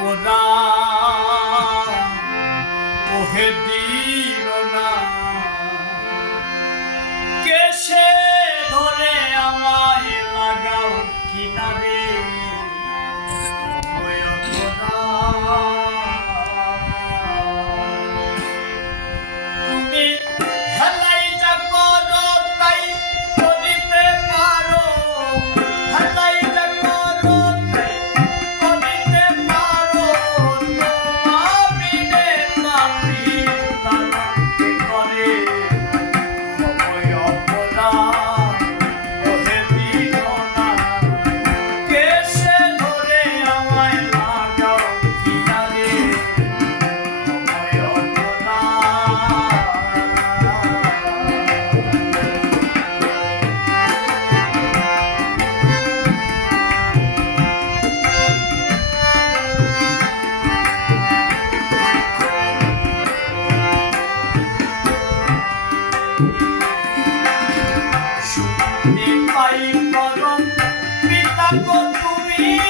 কোরআন ওহে দিল না। কেসে ধরে আমায় লাগাও কিনারে? থাকো তুমি